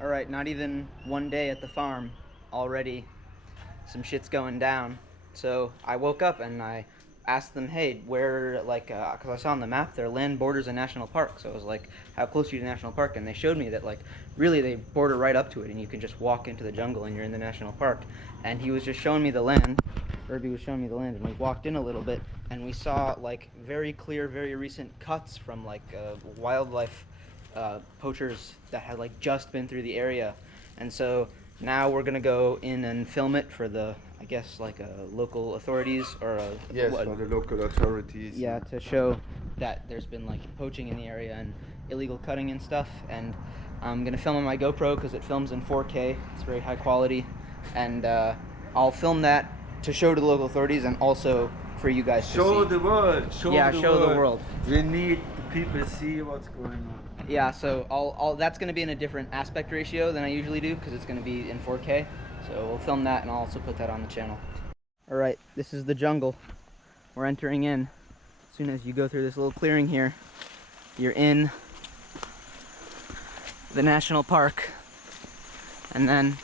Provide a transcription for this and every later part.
All right, not even one day at the farm, already some shit's going down. So I woke up and I asked them, hey, where, because I saw on the map their land borders a national park. So I was like, how close are you to national park? And they showed me that, like, really they border right up to it, and you can just walk into the jungle and you're in the national park. And he was just showing me the land. Herbie was showing me the land, and we walked in a little bit, and we saw, like, very clear, very recent cuts from, like, wildlife poachers that had, like, just been through the area. And so now we're gonna go in and film it for the, I guess, like, local authorities, or yes, for the local authorities. Yeah, to show that there's been, like, poaching in the area and illegal cutting and stuff. And I'm gonna film on my GoPro because it films in 4K. It's very high quality, and I'll film that to show to the local authorities, and also for you guys to Show see. the world. Show the world. We need the people to see what's going on. Yeah, so I'll that's going to be in a different aspect ratio than I usually do because it's going to be in 4K. So we'll film that, and I'll also put that on the channel. All right, this is the jungle. We're entering in. As soon as you go through this little clearing here, you're in the national park. And then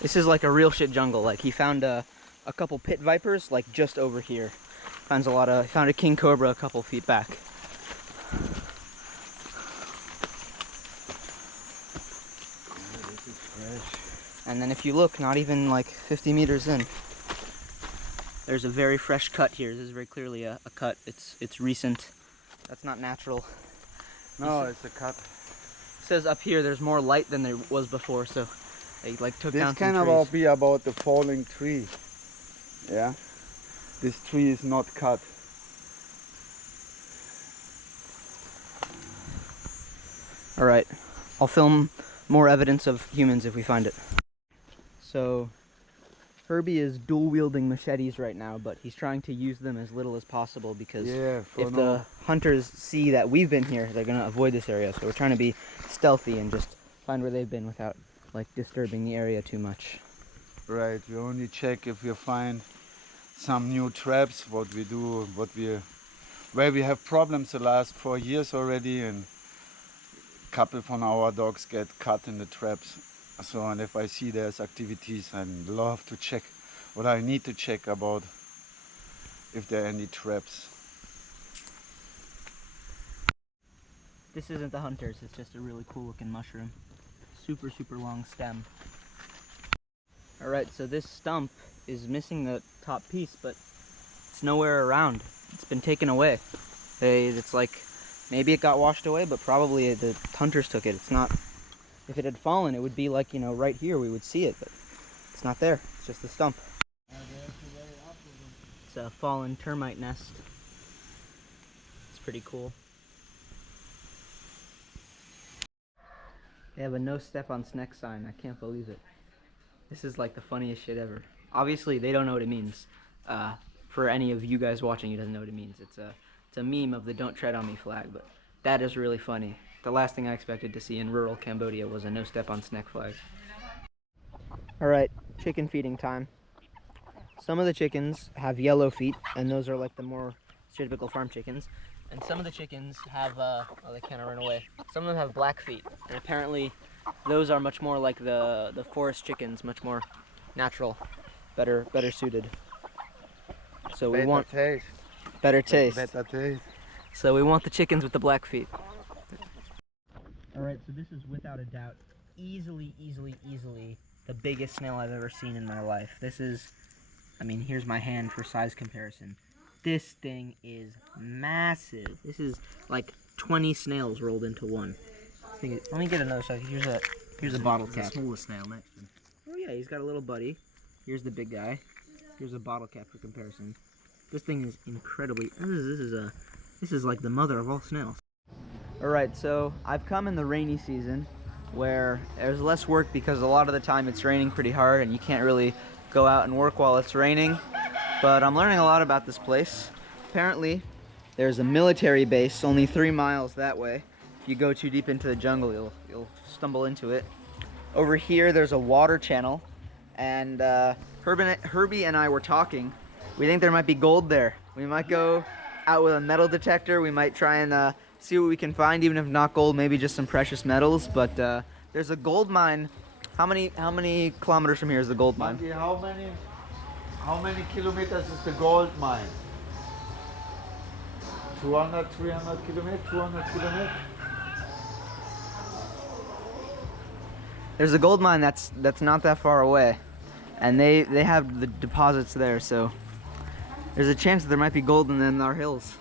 this is like a real shit jungle. Like, he found a couple pit vipers, like, just over here. Found a king cobra a couple feet back. This is fresh. And then if you look, not even like 50 meters in, there's a very fresh cut here. This is very clearly a cut. It's recent. That's not natural. No, it's a cut. It says up here there's more light than there was before, so they, like, took down This some can trees. be about the falling tree. Yeah. This tree is not cut. All right, I'll film more evidence of humans if we find it. So Herbie is dual wielding machetes right now, but he's trying to use them as little as possible because if the hunters see that we've been here, they're gonna avoid this area. So we're trying to be stealthy and just find where they've been without, like, disturbing the area too much. Right, we only check if we find some new traps, what we do, where we have problems the last 4 years already, and a couple from our dogs get cut in the traps. So, and if I see there's activities, I love to check what I need to check about if there are any traps. This isn't the hunters, it's just a really cool looking mushroom. Super, super long stem. Alright, so this stump is missing the top piece, but it's nowhere around. It's been taken away. It's like, maybe it got washed away, but probably the hunters took it. It's not, if it had fallen, it would be like, you know, right here, we would see it, but it's not there. It's just the stump. It's a fallen termite nest. It's pretty cool. They have a no step on snake sign. I can't believe it. This is like the funniest shit ever. Obviously, they don't know what it means. For any of you guys watching who doesn't know what it means, it's a meme of the "Don't Tread on Me" flag, but that is really funny. The last thing I expected to see in rural Cambodia was a no step on snake flag. All right, chicken feeding time. Some of the chickens have yellow feet, and those are like the more typical farm chickens. And some of the chickens have, oh, they kind of run away. Some of them have black feet, and apparently those are much more like the forest chickens, much more natural, better suited. So we want taste. better taste. Better taste. So we want the chickens with the black feet. All right, so this is without a doubt easily the biggest snail I've ever seen in my life. This is, I mean, here's my hand for size comparison. This thing is massive. This is like 20 snails rolled into one. Let me get another shot. Here's a bottle cap. The smallest snail next to him. Oh yeah, he's got a little buddy. Here's the big guy. Here's a bottle cap for comparison. This thing is incredibly. This is like the mother of all snails. All right, so I've come in the rainy season, where there's less work because a lot of the time it's raining pretty hard and you can't really go out and work while it's raining. But I'm learning a lot about this place. Apparently, there's a military base only 3 miles that way. If you go too deep into the jungle, you'll stumble into it. Over here, there's a water channel, and Herbie and I were talking. We think there might be gold there. We might go out with a metal detector. We might try and see what we can find, even if not gold, maybe just some precious metals. But there's a gold mine. How many kilometers from here is the gold mine? Monkey, how many kilometers is the gold mine? 200, 300 kilometers, 200 kilometers? There's a gold mine that's not that far away, and they have the deposits there, so there's a chance that there might be gold in our hills.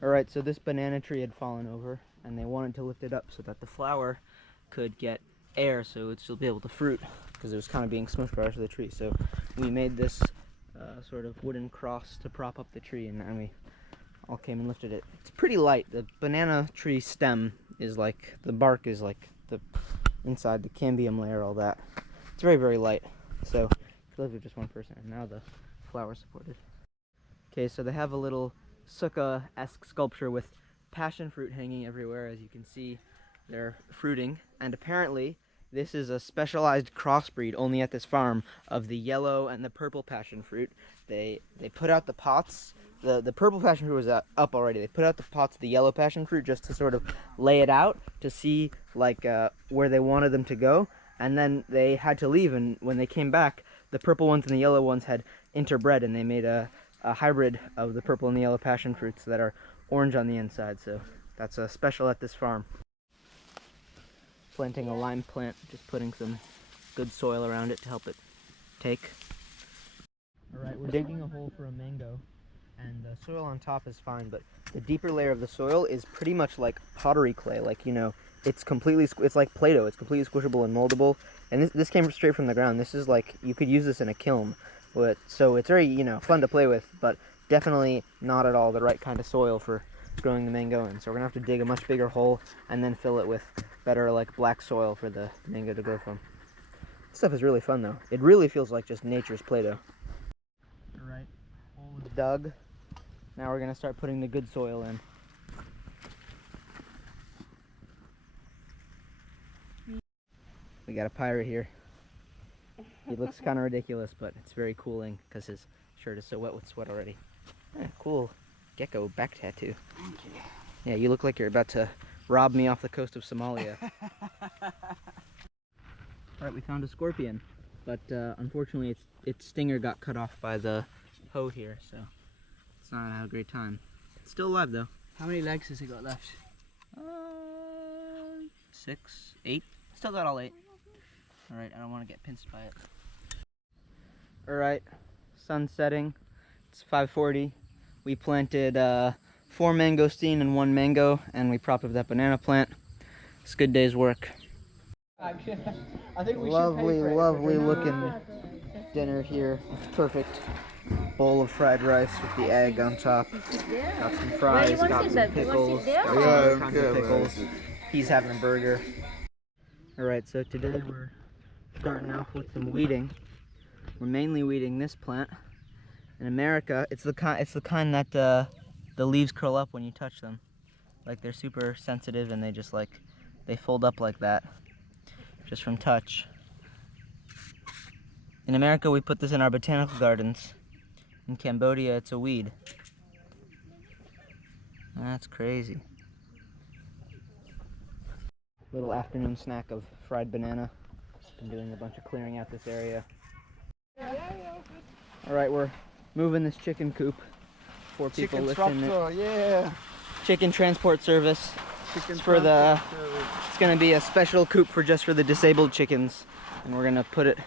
All right, so this banana tree had fallen over, and they wanted to lift it up so that the flower could get air, so it would still be able to fruit, because it was kind of being smushed by the rest of the tree. So we made this sort of wooden cross to prop up the tree, and we all came and lifted it. It's pretty light. The banana tree stem is like, the bark is like the inside the cambium layer, all that. It's very, very light. So if you live with just one person, and now the flower supported. Okay, so they have a little sukkah-esque sculpture with passion fruit hanging everywhere. As you can see, they're fruiting, and apparently this is a specialized crossbreed only at this farm of the yellow and the purple passion fruit. They put out the pots. The purple passion fruit was up already. They put out the pots of the yellow passion fruit just to sort of lay it out to see like where they wanted them to go, and then they had to leave, and when they came back, the purple ones and the yellow ones had interbred, and they made a hybrid of the purple and the yellow passion fruits that are orange on the inside. So that's a special at this farm. Planting a lime plant, just putting some good soil around it to help it take. Alright, we're digging a hole for a mango, and the soil on top is fine, but the deeper layer of the soil is pretty much like pottery clay. Like, you know, it's like Play-Doh. It's completely squishable and moldable, and this came straight from the ground. This is like, you could use this in a kiln. So it's very, you know, fun to play with, but definitely not at all the right kind of soil for growing the mango in. So we're gonna have to dig a much bigger hole and then fill it with better, like, black soil for the mango to grow from. This stuff is really fun though. It really feels like just nature's Play-Doh. Alright, hole is dug. Now we're gonna start putting the good soil in. We got a pirate here. He looks kind of ridiculous, but it's very cooling because his shirt is so wet with sweat already. Cool gecko back tattoo. Yeah, you look like you're about to rob me off the coast of Somalia. Alright, we found a scorpion, but unfortunately its stinger got cut off by the hoe here, so it's not had a great time. It's still alive though. How many legs has it got left? 6, 8. Still got all 8. Alright, I don't want to get pinched by it. Alright, sun's setting. It's 5:40. We planted 4 mangosteen and 1 mango, and we propped up that banana plant. It's a good day's work. I think we Lovely, lovely looking dinner here. Perfect bowl of fried rice with the egg on top. Got some fries, got some pickles, got some kinds of pickles. He's having a burger. Alright, so today we're starting off with some weeding. We're mainly weeding this plant. In America, it's the kind that the leaves curl up when you touch them. Like, they're super sensitive, and they fold up like that just from touch. In America, we put this in our botanical gardens. In Cambodia, it's a weed. That's crazy. Little afternoon snack of fried banana. Been doing a bunch of clearing out this area. Alright, we're moving this chicken coop. 4 people lifting it. Yeah. Chicken transport service. It's gonna be a special coop just for the disabled chickens, and we're gonna put it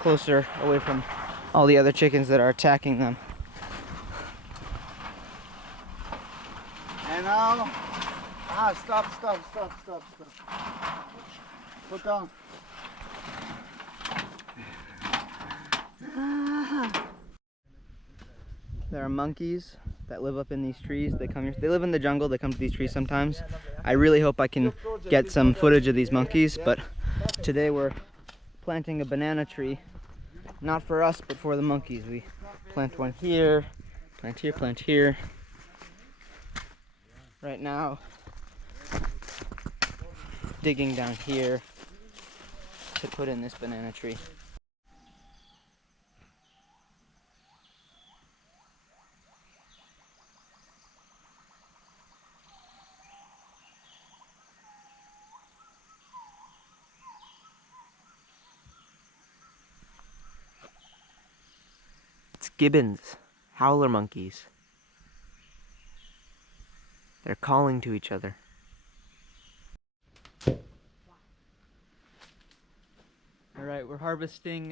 closer away from all the other chickens that are attacking them. And now, stop. Put down. There are monkeys that live up in these trees. They come here. They live in the jungle. They come to these trees sometimes. I really hope I can get some footage of these monkeys, but today we're planting a banana tree. Not for us, but for the monkeys. We plant one here, plant here, plant here. Right now, digging down here to put in this banana tree. gibbons, howler monkeys. They're calling to each other. All right, we're harvesting,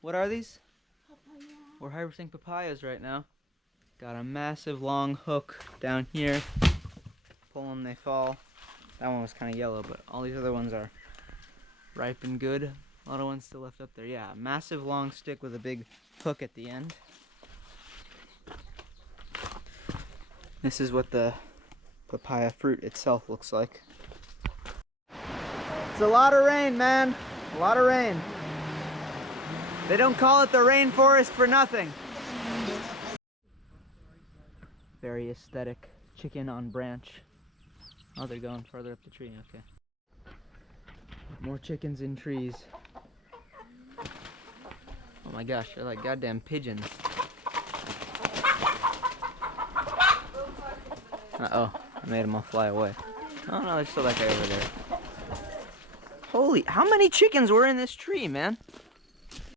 what are these? Papaya. We're harvesting papayas right now. Got a massive long hook down here. Pull them, they fall. That one was kind of yellow, but all these other ones are ripe and good. A lot of ones still left up there. Yeah, a massive long stick with a big hook at the end. This is what the papaya fruit itself looks like. It's a lot of rain, man. A lot of rain. They don't call it the rainforest for nothing. Very aesthetic chicken on branch. Oh, they're going further up the tree. Okay. More chickens in trees. Oh my gosh, they're like goddamn pigeons. Uh-oh, I made them all fly away. Oh no, there's still that guy over there. Holy, how many chickens were in this tree, man?